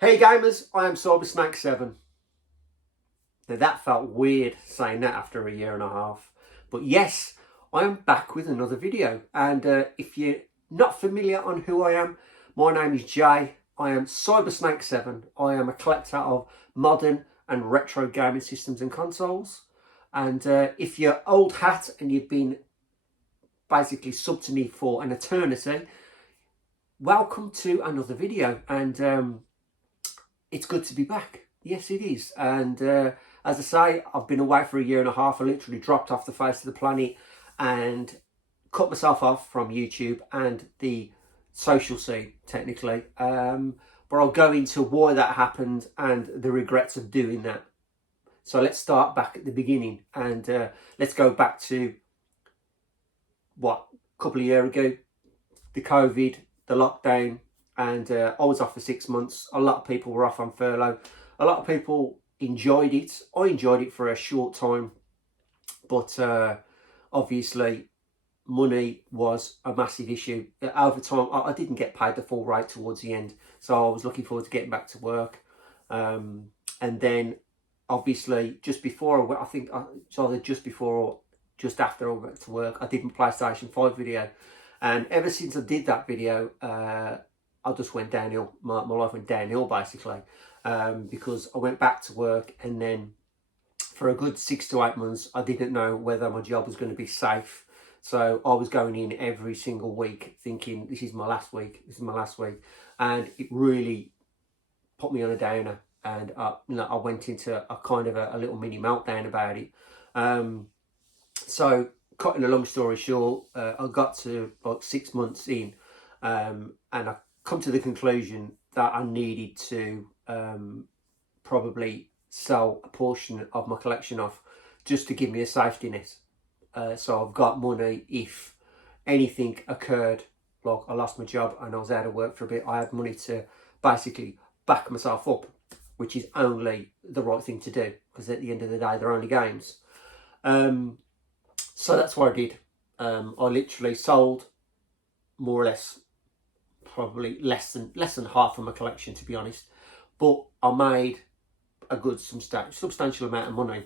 Hey gamers, I am Cybersnake7. Now that felt weird saying that after a year and a half. But yes, I am back with another video. And if you're not familiar on who I am, my name is Jay. I am Cybersnake7. I am a collector of modern and retro gaming systems and consoles. And if you're old hat and you've been basically sub to me for an eternity, welcome to another video. And it's good to be back. Yes, it is. And as I say, I've been away for a year and a half. I literally dropped off the face of the planet and cut myself off from YouTube and the social scene, technically. But I'll go into why that happened and the regrets of doing that. So let's start back at the beginning and let's go back to a couple of years ago, the COVID, the lockdown, and I was off for 6 months. A lot of people were off on furlough. A lot of people enjoyed it. I enjoyed it for a short time, but obviously money was a massive issue. Over time, I didn't get paid the full rate towards the end, so I was looking forward to getting back to work. And then obviously just before I went, I think it's either just before or just after I went to work, I did my PlayStation 5 video. And ever since I did that video, I just went downhill. My life went downhill basically, because I went back to work, and then for a good 6 to 8 months, I didn't know whether my job was going to be safe. So I was going in every single week thinking, this is my last week, this is my last week. And it really put me on a downer. And I went into a kind of a little mini meltdown about it. So cutting a long story short, I got to like 6 months in, and I come to the conclusion that I needed to probably sell a portion of my collection off just to give me a safety net. So I've got money if anything occurred, like I lost my job and I was out of work for a bit, I had money to basically back myself up, which is only the right thing to do, because at the end of the day, they're only games. So that's what I did. I literally sold more or less, probably less than half of my collection, to be honest. But I made a good substantial amount of money.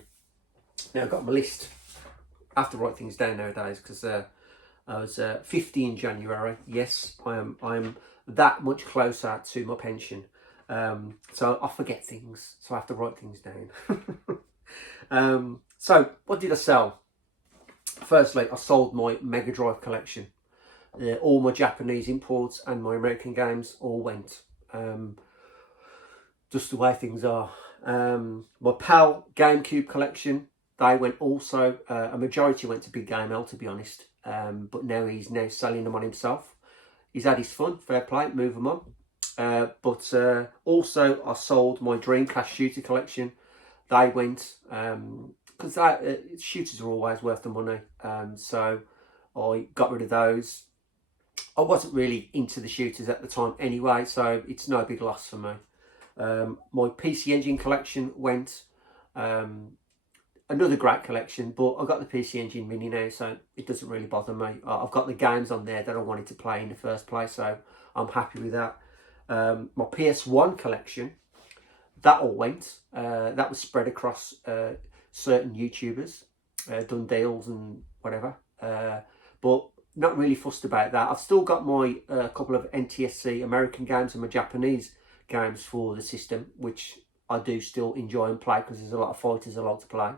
Now I've got my list. I have to write things down nowadays because I was 50 in January. Yes, I'm that much closer to my pension. So I forget things, so I have to write things down. So what did I sell? Firstly, I sold my Mega Drive collection. All my Japanese imports and my American games all went. Just the way things are. My PAL GameCube collection, they went also. A majority went to Big Game L, to be honest. But now he's selling them on himself. He's had his fun, fair play, move them on. But also I sold my Dreamcast shooter collection. They went, because shooters are always worth the money. So I got rid of those. I wasn't really into the shooters at the time anyway, so it's no big loss for me. My PC Engine collection went. Another great collection, but I got the PC Engine Mini now, so it doesn't really bother me. I've got the games on there that I wanted to play in the first place, so I'm happy with that. My PS1 collection, that all went. That was spread across certain YouTubers, done deals and whatever. But not really fussed about that. I've still got my couple of NTSC American games and my Japanese games for the system, which I do still enjoy and play because there's a lot of fighters I like to play.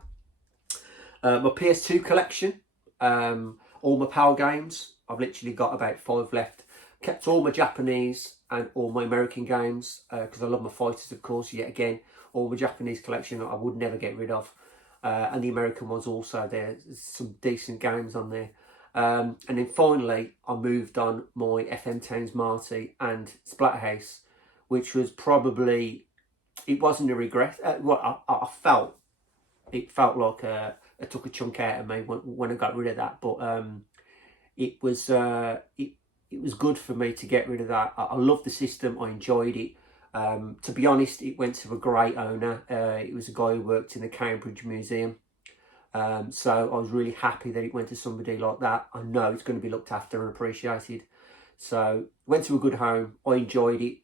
My PS2 collection, all my PAL games, I've literally got about 5 left. Kept all my Japanese and all my American games because I love my fighters, of course. Yet again, all my Japanese collection I would never get rid of. And the American ones also, there's some decent games on there. And then finally, I moved on my FM Towns Marty and Splatterhouse, which was probably, it wasn't a regret. I felt, it felt like it took a chunk out of me when I got rid of that. But it was good for me to get rid of that. I loved the system. I enjoyed it. To be honest, it went to a great owner. It was a guy who worked in the Cambridge Museum. So I was really happy that it went to somebody like that. I know it's going to be looked after and appreciated. So went to a good home. I enjoyed it.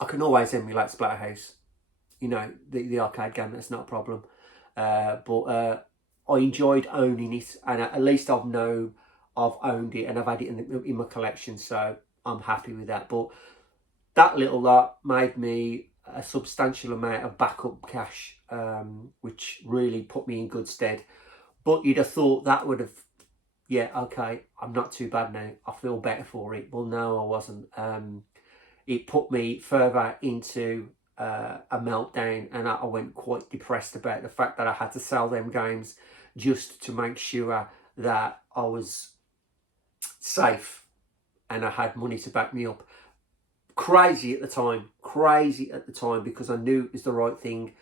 I can always emulate Splatterhouse. You know, the arcade game, that's not a problem. But I enjoyed owning it, and at least I've owned it, and I've had it in my collection, so I'm happy with that. But that little lot made me a substantial amount of backup cash, which really put me in good stead. But you'd have thought that would have, yeah, okay, I'm not too bad now, I feel better for it. Well, no, I wasn't. It put me further into a meltdown, and I went quite depressed about the fact that I had to sell them games just to make sure that I was safe and I had money to back me up. Crazy at the time, because I knew it was the right thing,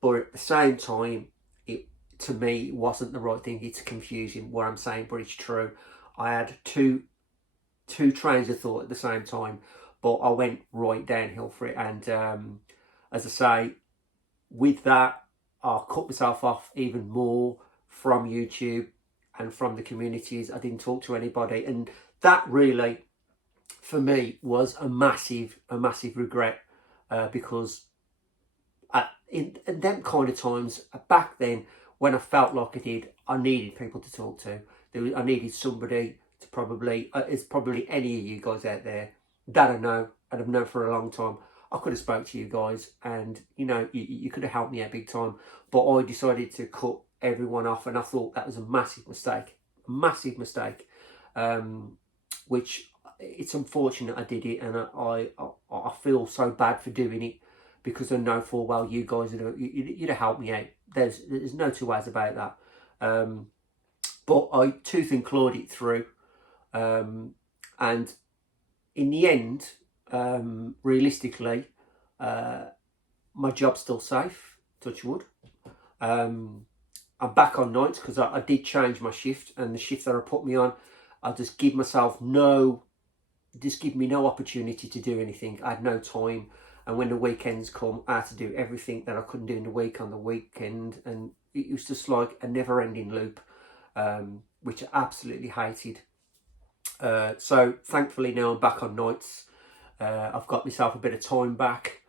but at the same time, to me, it wasn't the right thing. It's confusing what I'm saying, but it's true. I had two trains of thought at the same time, but I went right downhill for it. And as I say, with that, I cut myself off even more from YouTube and from the communities. I didn't talk to anybody, and that really, for me, was a massive regret, because in them kind of times back then, when I felt like I needed people to talk to. I needed somebody to it's probably any of you guys out there that I know and I've known for a long time. I could have spoke to you guys, and you know, you could have helped me out big time, but I decided to cut everyone off, and I thought that was a massive mistake, which it's unfortunate I did it, and I feel so bad for doing it, because I know full well you guys you'd have helped me out. There's no two ways about that. But I tooth and clawed it through, and in the end, realistically, my job's still safe, touch wood. I'm back on nights because I did change my shift, and the shift that I put me on, I just give me no opportunity to do anything. I had no time, and when the weekends come, I had to do everything that I couldn't do in the week on the weekend, and it was just like a never-ending loop, which I absolutely hated. So thankfully now I'm back on nights. I've got myself a bit of time back,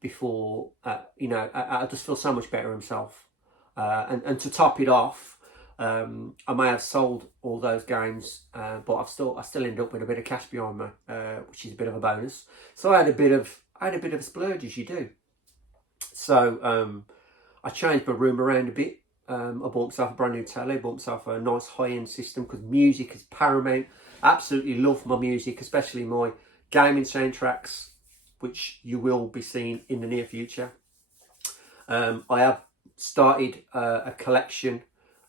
before, you know, I just feel so much better himself. And to top it off, I may have sold all those games, but I still end up with a bit of cash behind me, which is a bit of a bonus. So I had a bit of a splurge, as you do. So I changed my room around a bit. I bought myself a brand new telly, bought myself a nice high-end system, because music is paramount. I absolutely love my music, especially my gaming soundtracks, which you will be seeing in the near future. I have started a collection,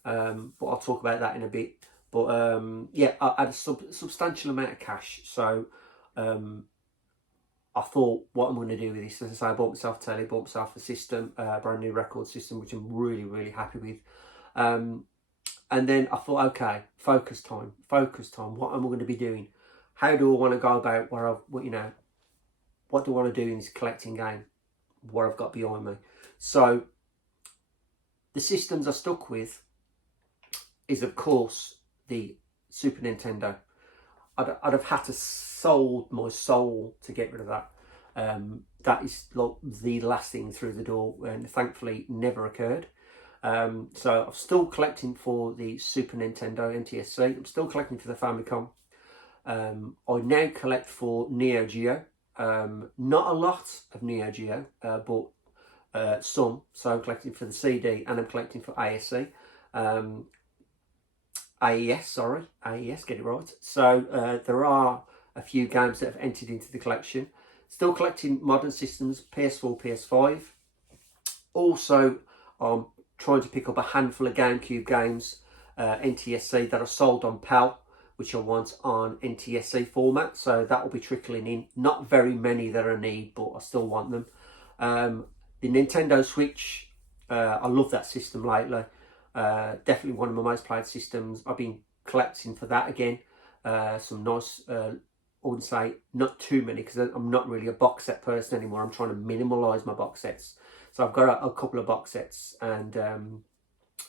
but I'll talk about that in a bit. But yeah, I had a substantial amount of cash, so I thought, what I'm going to do with this, as I say, I bought myself a telly, bought myself a system, a brand new record system, which I'm really happy with. And then I thought, okay, focus time. What am I going to be doing? How do I want to go about what do I want to do in this collecting game? What I've got behind me. So the systems I stuck with is, of course, the Super Nintendo. I'd have had to sold my soul to get rid of that. That is like the last thing through the door, and thankfully never occurred. So I'm still collecting for the Super Nintendo NTSC. I'm still collecting for the Famicom. I now collect for Neo Geo. Not a lot of Neo Geo, but some. So I'm collecting for the CD, and I'm collecting for ASC. AES, get it right. So there are a few games that have entered into the collection. Still collecting modern systems, PS4, PS5. Also, I'm trying to pick up a handful of GameCube games, NTSC, that are sold on PAL, which I want on NTSC format. So that will be trickling in. Not very many that I need, but I still want them. The Nintendo Switch, I love that system lately. Definitely one of my most played systems. I've been collecting for that again. Some nice, I wouldn't say not too many, because I'm not really a box set person anymore. I'm trying to minimalise my box sets. So I've got a couple of box sets, and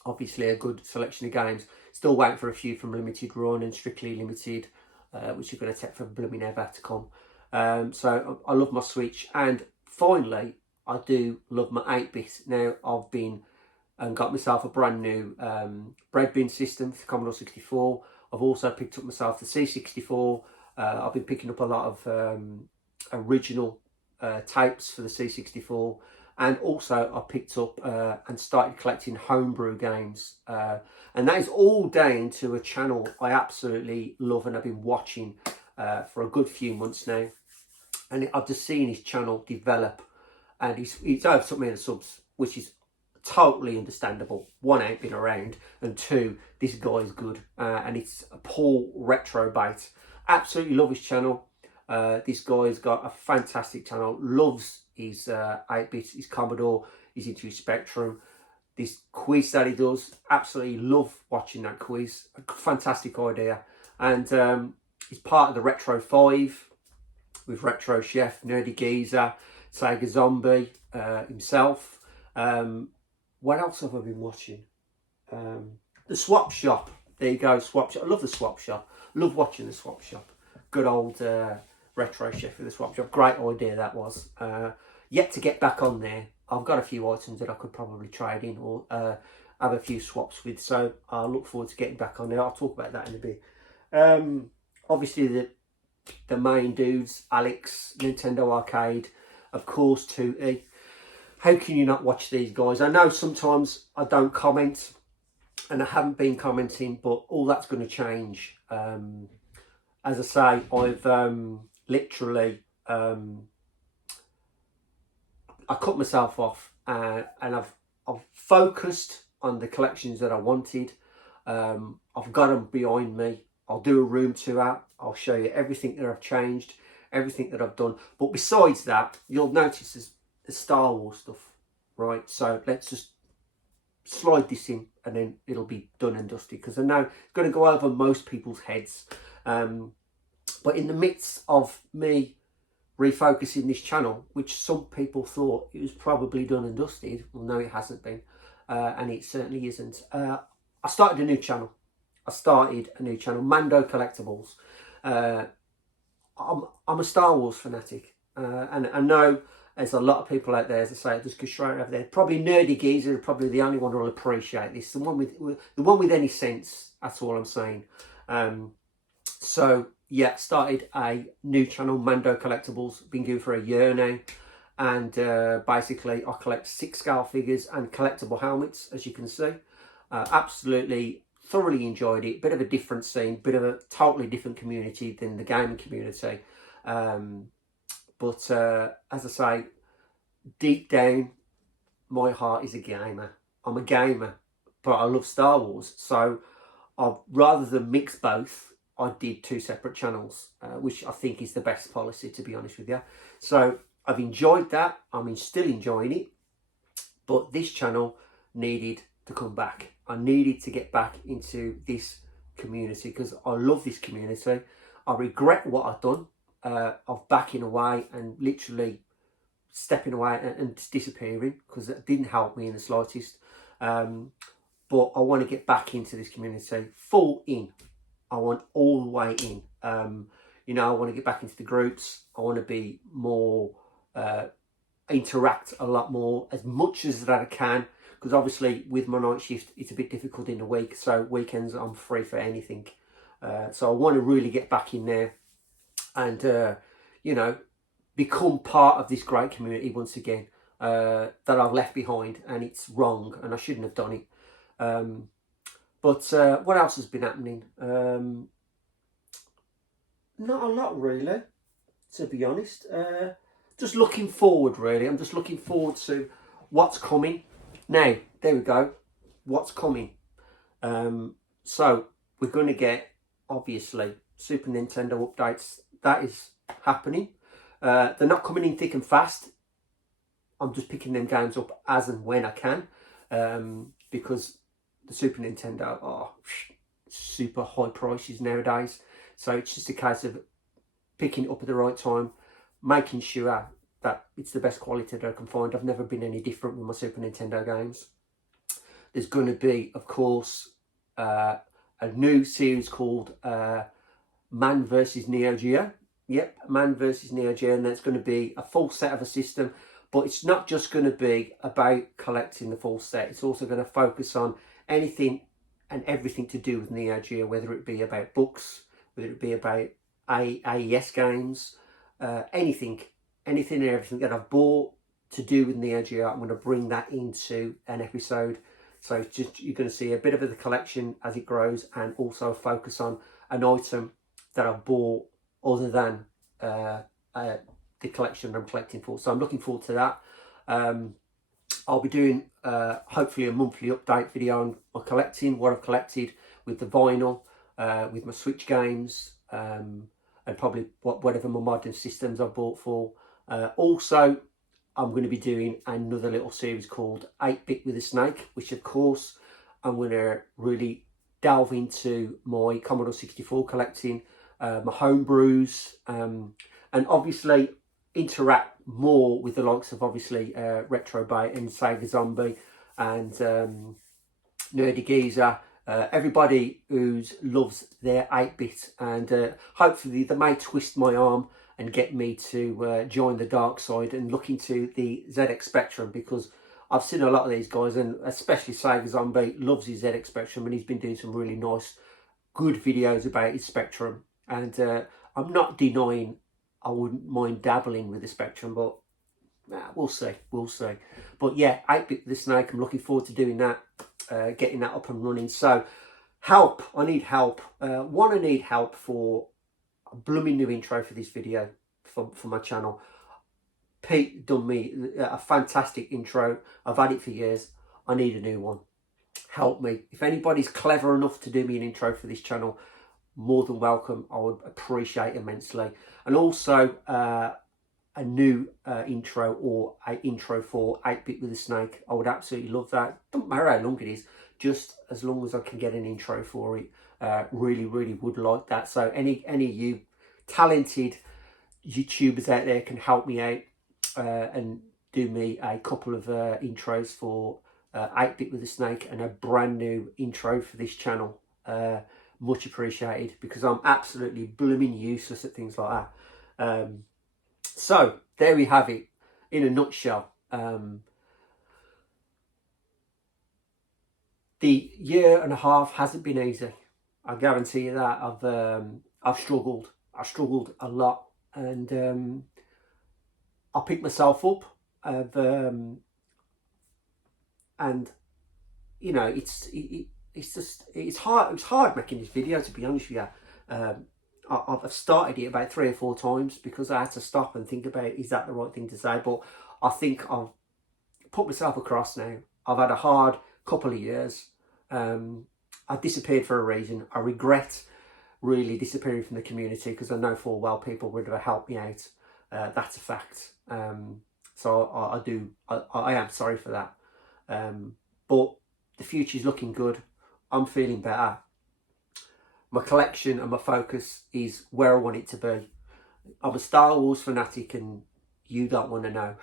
obviously a good selection of games. Still waiting for a few from Limited Run and Strictly Limited, which are going to take for blooming ever to come. So I love my Switch, and finally I do love my 8-bit. Now I've been and got myself a brand new bread bin system for Commodore 64. I've also picked up myself the C64. I've been picking up a lot of original tapes for the C64, and also I picked up and started collecting homebrew games, and that is all down to a channel I absolutely love and I've been watching for a good few months now, and I've just seen his channel develop, and he's overtook me in the subs, which is totally understandable. One, ain't been around, and two, this guy's good, and it's a Paul Retrobite. Absolutely love his channel. This guy's got a fantastic channel, loves his 8-bit, his Commodore, he's into his Spectrum. This quiz that he does, absolutely love watching that quiz. A fantastic idea. And he's part of the Retro 5 with Retro Chef, Nerdy Geezer, Sega Zombie, himself. What else have I been watching? The Swap Shop. There you go, Swap Shop. I love the Swap Shop. Love watching the Swap Shop. Good old Retro Chef with the Swap Shop. Great idea that was. Yet to get back on there. I've got a few items that I could probably trade in or have a few swaps with. So I look forward to getting back on there. I'll talk about that in a bit. Obviously the main dudes, Alex, Nintendo Arcade, of course 2E. How can you not watch these guys? I know sometimes I don't comment, and I haven't been commenting, but all that's going to change. As I say, I've literally I cut myself off, and I've focused on the collections that I wanted. I've got them behind me. I'll do a room tour. I'll show you everything that I've changed, everything that I've done. But besides that, you'll notice there's the Star Wars stuff, right? So let's just slide this in, and then it'll be done and dusty, because I know it's going to go over most people's heads. But in the midst of me refocusing this channel, which some people thought it was probably done and dusted, well, no, it hasn't been, and it certainly isn't. I started a new channel. Mando Collectibles. I'm a Star Wars fanatic, and I know there's a lot of people out there, as I say, just go straight over there. Probably Nerdy Geezer, probably the only one who will appreciate this. The one with any sense. That's all I'm saying. So yeah, started a new channel, Mando Collectibles. Been going for a year now, and basically I collect 6-scale figures and collectible helmets, as you can see. Absolutely thoroughly enjoyed it. Bit of a different scene, bit of a totally different community than the gaming community. But as I say, deep down, my heart is a gamer. I'm a gamer, but I love Star Wars. So rather than mix both, I did 2 separate channels, which I think is the best policy, to be honest with you. So I've enjoyed that. I'm still enjoying it. But this channel needed to come back. I needed to get back into this community because I love this community. I regret what I've done of backing away and literally stepping away and disappearing, because it didn't help me in the slightest. But I want to get back into this community, full in. I want all the way in. You know, I want to get back into the groups. I want to be more, interact a lot more, as much as that I can. Because obviously with my night shift, it's a bit difficult in the week. So weekends, I'm free for anything. So I want to really get back in there and, you know, become part of this great community once again that I've left behind. And it's wrong, and I shouldn't have done it. But what else has been happening? Not a lot, really, to be honest. Just looking forward, really. I'm just looking forward to what's coming. Now, there we go. What's coming? So, we're going to get, obviously, Super Nintendo updates. That is happening. They're not coming in thick and fast. I'm just picking them games up as and when I can. Because the Super Nintendo are super high prices nowadays. So it's just a case of picking it up at the right time, making sure that it's the best quality that I can find. I've never been any different with my Super Nintendo games. There's going to be, of course, a new series called Man vs. Neo Geo. Yep, Man versus Neo Geo, and that's going to be a full set of a system. But it's not just going to be about collecting the full set. It's also going to focus on anything and everything to do with Neo Geo, whether it be about books, whether it be about AES games, anything and everything that I've bought to do with Neo Geo. I'm going to bring that into an episode. So it's just, you're going to see a bit of the collection as it grows, and also focus on an item that I've bought other than the collection I'm collecting for. So I'm looking forward to that. I'll be doing hopefully a monthly update video on my collecting, what I've collected with the vinyl, with my Switch games, and probably whatever my modern systems I've bought for. Also, I'm going to be doing another little series called 8-Bit with a Snake, which of course I'm going to really delve into my Commodore 64 collecting, my home brews, and obviously interact more with the likes of obviously Retrobite and Sega Zombie and Nerdy Geezer, everybody who loves their 8-bit, and hopefully they may twist my arm and get me to join the dark side and look into the ZX Spectrum, because I've seen a lot of these guys, and especially Sega Zombie loves his ZX Spectrum, and he's been doing some really nice, good videos about his Spectrum. And I'm not denying I wouldn't mind dabbling with the Spectrum, but we'll see. But yeah, 8-Bit with the Snake, I'm looking forward to doing that, getting that up and running. So help, I need help. I need help for a blooming new intro for this video for my channel. Pete done me a fantastic intro. I've had it for years. I need a new one. Help me. If anybody's clever enough to do me an intro for this channel, more than welcome. I would appreciate immensely. And also a new intro, or an intro for 8-Bit with a Snake. I would absolutely love that. Don't matter how long it is, just as long as I can get an intro for it. Really would like that. So any of you talented YouTubers out there can help me out and do me a couple of intros for 8-Bit with a Snake, and a brand new intro for this channel. Much appreciated, because I'm absolutely blooming useless at things like that. So there we have it in a nutshell. The year and a half hasn't been easy. I guarantee you that. I've struggled. I struggled a lot, and I picked myself up. And you know, it's hard. It was hard making this video, to be honest with you. I've started it about 3 or 4 times because I had to stop and think about, is that the right thing to say? But I think I've put myself across now. I've had a hard couple of years. I disappeared for a reason. I regret really disappearing from the community, because I know full well people would have helped me out. That's a fact. So I am sorry for that. But the future's looking good. I'm feeling better. My collection and my focus is where I want it to be. I'm a Star Wars fanatic, and you don't want to know.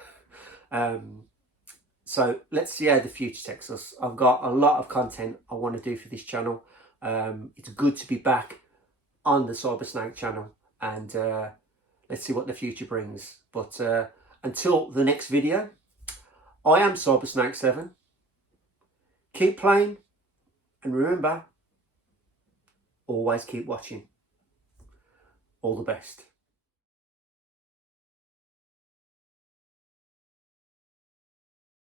So let's see how the future takes us. I've got a lot of content I want to do for this channel. It's good to be back on the Cyber Snake channel, and let's see what the future brings. But until the next video, I am Cyber Snake 7. Keep playing, and remember, always keep watching. All the best.